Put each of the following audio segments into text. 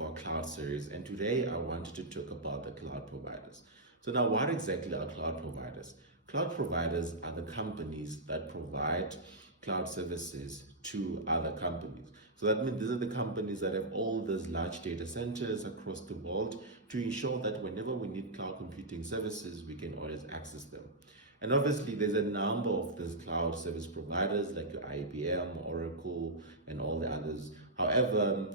for our cloud series, and today I wanted to talk about the cloud providers. So now, what exactly are cloud providers? Cloud providers are the companies that provide cloud services to other companies. So that means these are the companies that have all these large data centers across the world to ensure that whenever we need cloud computing services, we can always access them. And obviously, there's a number of these cloud service providers like your IBM, Oracle, and all the others. However,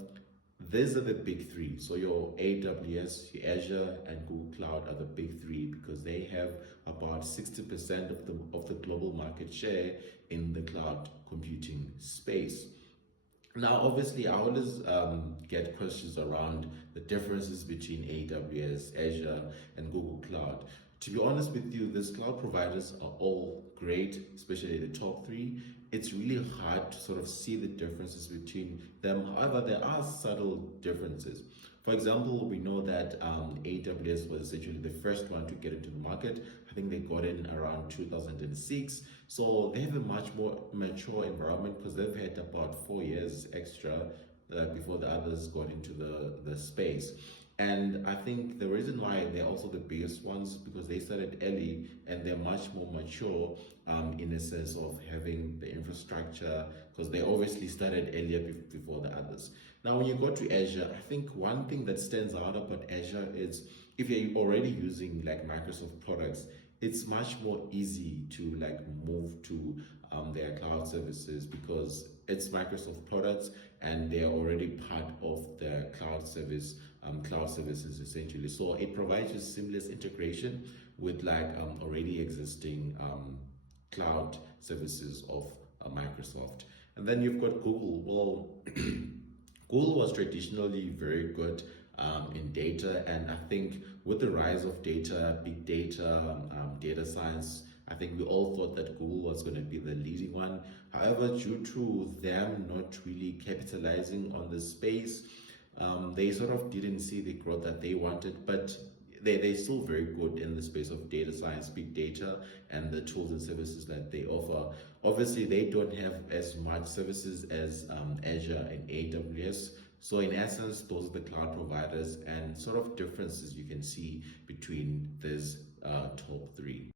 these are the big three. So your AWS, your Azure, and Google Cloud are the big three because they have about 60% of the global market share in the cloud computing space. Now, obviously, I always get questions around the differences between AWS, Azure, and Google Cloud. To be honest with you, these cloud providers are all great, especially the top three. It's really hard to sort of see the differences between them. However, there are subtle differences. For example, we know that AWS was essentially the first one to get into the market. I think they got in around 2006. So they have a much more mature environment because they've had about 4 years extra before the others got into the space. And I think the reason why they're also the biggest ones because they started early and they're much more mature in a sense of having the infrastructure because they obviously started earlier before the others. Now, when you go to Azure, I think one thing that stands out about Azure is if you're already using like Microsoft products, it's much more easy to like move to their cloud services because it's Microsoft products and they're already part of the cloud services essentially. So it provides you seamless integration with like already existing cloud services of Microsoft. And then you've got Google. Well, Google was traditionally very good in data, and I think with the rise of data, big data, data science, I think we all thought that Google was going to be the leading one. However, due to them not really capitalizing on the space, they sort of didn't see the growth that they wanted, but they're still very good in the space of data science, big data, and the tools and services that they offer. Obviously, they don't have as much services as Azure and AWS. So in essence, those are the cloud providers and sort of differences you can see between these top three.